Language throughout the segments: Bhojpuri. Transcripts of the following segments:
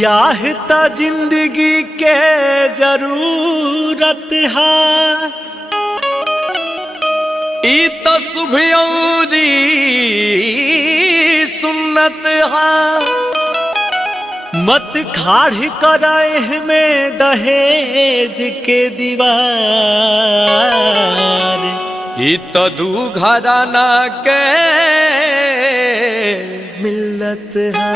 बियाह त जिंदगी के जरूरत है, ई त शुभ औरी सुन्नत है। मत खाड़ कराए में दहेज के दीवार। ई त दू घराना के मिल्लत है।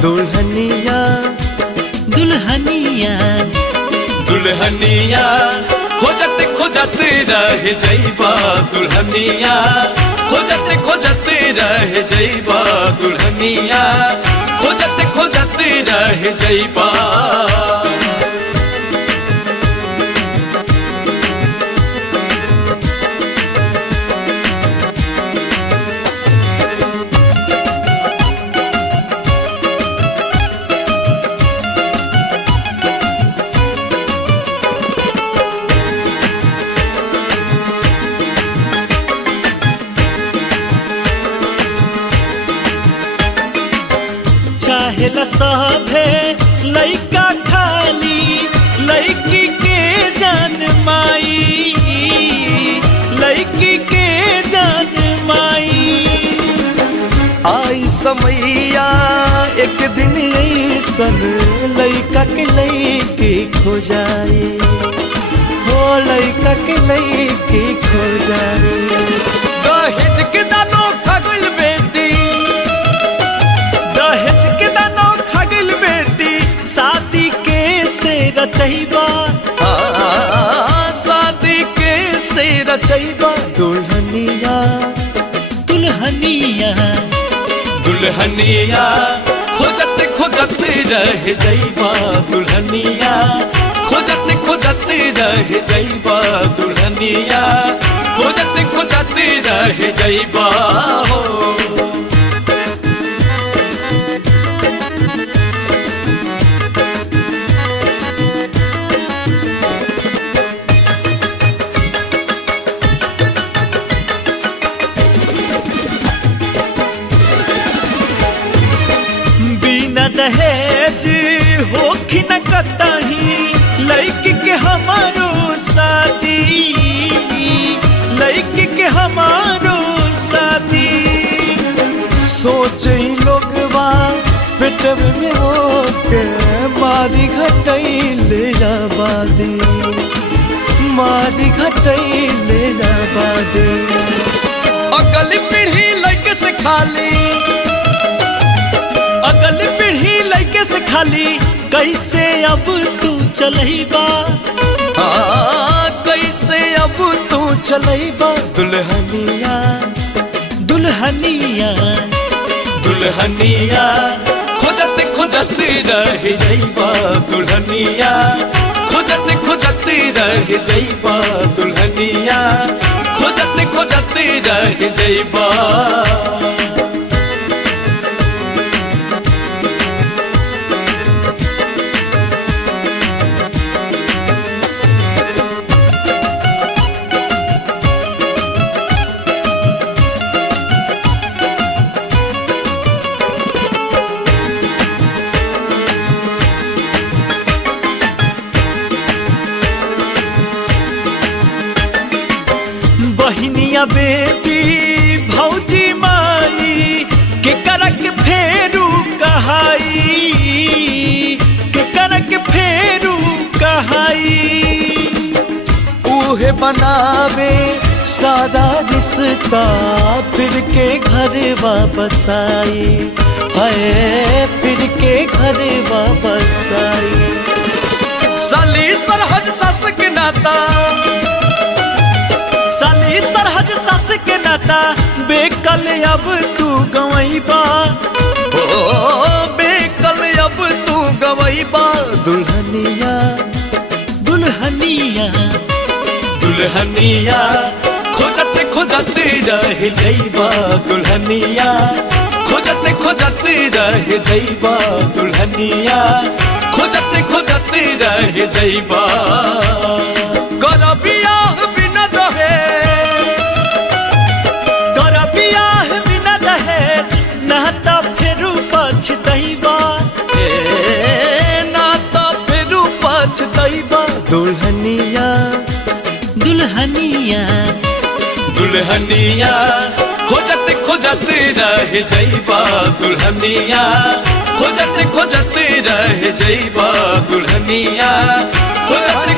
दुल्हनिया दुल्हनिया दुल्हनिया खोजत खोजत रह जइबा दुल्हनिया खोजत खोजत रह जइबा दुल्हनिया खोजत खोजत रह जइबा। चाहेला सभे लइका खाली लइकी के जान माई, लइकी के जान माई। आई समैया एक दिन ऐसन लइका के लइकी खो जाए, हो लइका के लइकी खो जाए। दहेज के दानो खगल बेटी, दहेज के दानो खगल बेटी शादी के से रचैबा, शादी के से रचैबा। दुल्हनिया दुल्हनिया दुल्हनिया खोजत खोजत रह जइबा दुल्हनिया खोजत खोजत रह जइबा दुल्हनिया खोजत खोजत रह जइबा हो। दहेज होखी न कतही लइकी के हमारो शादी, लइकी के हमारो शादी। सोचे लोगवा पेटव में होके मारी घटैले आबादी, मारी घटैले आबादी। अगल पीढ़ी लइके से खाली, अगल पीढ़ी लइके से खाली कैसे अब तू चलैबा, कैसे अब तू चलैबा। दुल्हनिया दुल्हनिया दुल्हनिया खोजत खोजत रह जइबा दुल्हनिया खोजत खोजत रह जइबा दुल्हनिया खोजत खोजत रह जइबा। बहिनिया बेटी भौजी माई के करक फेरू कहाई, के करक फेरू कहाई। उहे बनावे सारा रिश्ता फिर के घर वापस आई, है फिर के घर वापस आई। साली सरहज सस के नाता, साली सरहज सस के नाता बेकार बेकल अब तू गवैबा, ओ बेकल अब तू गवैबा, दुल्हनिया दुल्हनिया दुल्हनिया खोजत खोजत रह जइबा दुल्हनिया, खोजत खोजत रह जइबा दुल्हनिया, खोजत खोजत रह जइबा। कर बियाह बिना रहे, कर बियाह बिना रहे, ना त फेरू पछतैबा, ना त फेरू पछतैबा। दुल्हनिया दुल्हनिया दुल्हनिया खोजत खोजत रह जइबा दुल्हनिया, खोजत खोजत रह जइबा दुल्हनिया, खोजत